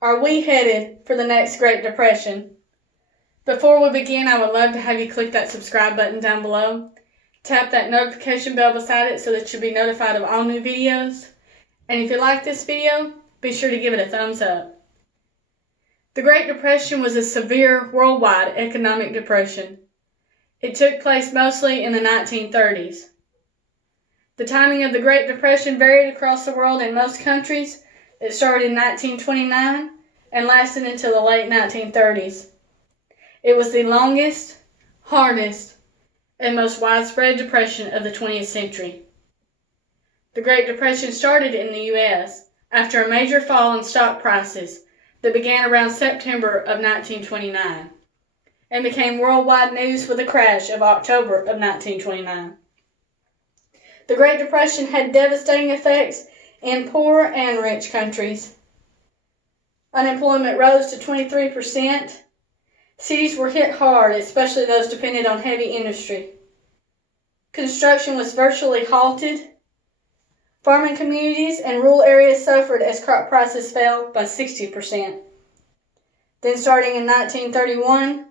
Are we headed for the next Great Depression? Before we begin, I would love to have you click that subscribe button down below. Tap that notification bell beside it so that you'll be notified of all new videos. And if you like this video, be sure to give it a thumbs up. The Great Depression was a severe worldwide economic depression. It took place mostly in the 1930s. The timing of the Great Depression varied across the world in most countries. It started in 1929 and lasted until the late 1930s. It was the longest, hardest, and most widespread depression of the 20th century. The Great Depression started in the U.S. after a major fall in stock prices that began around September of 1929 and became worldwide news with the crash of October of 1929. The Great Depression had devastating effects in poor and rich countries. Unemployment rose to 23%. Cities were hit hard, especially those dependent on heavy industry. Construction was virtually halted. Farming communities and rural areas suffered as crop prices fell by 60%. Then starting in 1931,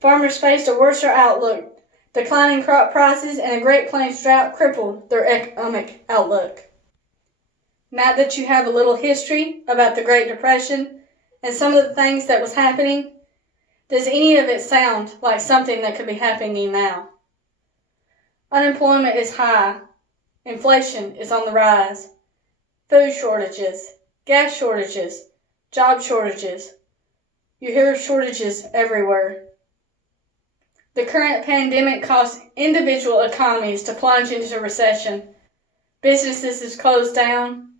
farmers faced a worse outlook. Declining crop prices and a Great Plains drought crippled their economic outlook. Now that you have a little history about the Great Depression and some of the things that was happening, does any of it sound like something that could be happening now? Unemployment is high. Inflation is on the rise. Food shortages, gas shortages, job shortages. You hear of shortages everywhere. The current pandemic caused individual economies to plunge into recession. Businesses have closed down.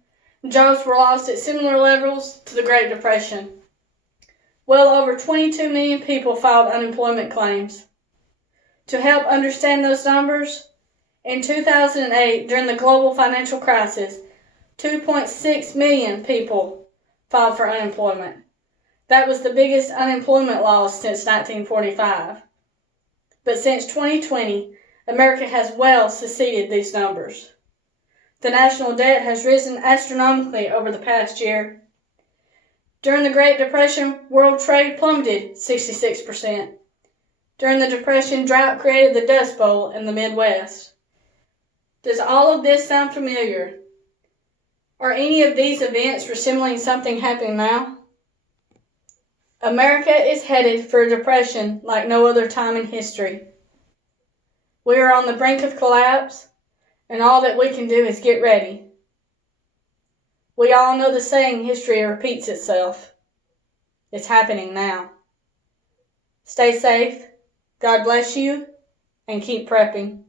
Jobs were lost at similar levels to the Great Depression. Well over 22 million people filed unemployment claims. To help understand those numbers, in 2008, during the global financial crisis, 2.6 million people filed for unemployment. That was the biggest unemployment loss since 1945. But since 2020, America has well exceeded these numbers. The national debt has risen astronomically over the past year. During the Great Depression, world trade plummeted 66%. During the Depression, drought created the Dust Bowl in the Midwest. Does all of this sound familiar? Are any of these events resembling something happening now? America is headed for a depression like no other time in history. We are on the brink of collapse, and all that we can do is get ready. We all know the saying, history repeats itself. It's happening now. Stay safe, God bless you, and keep prepping.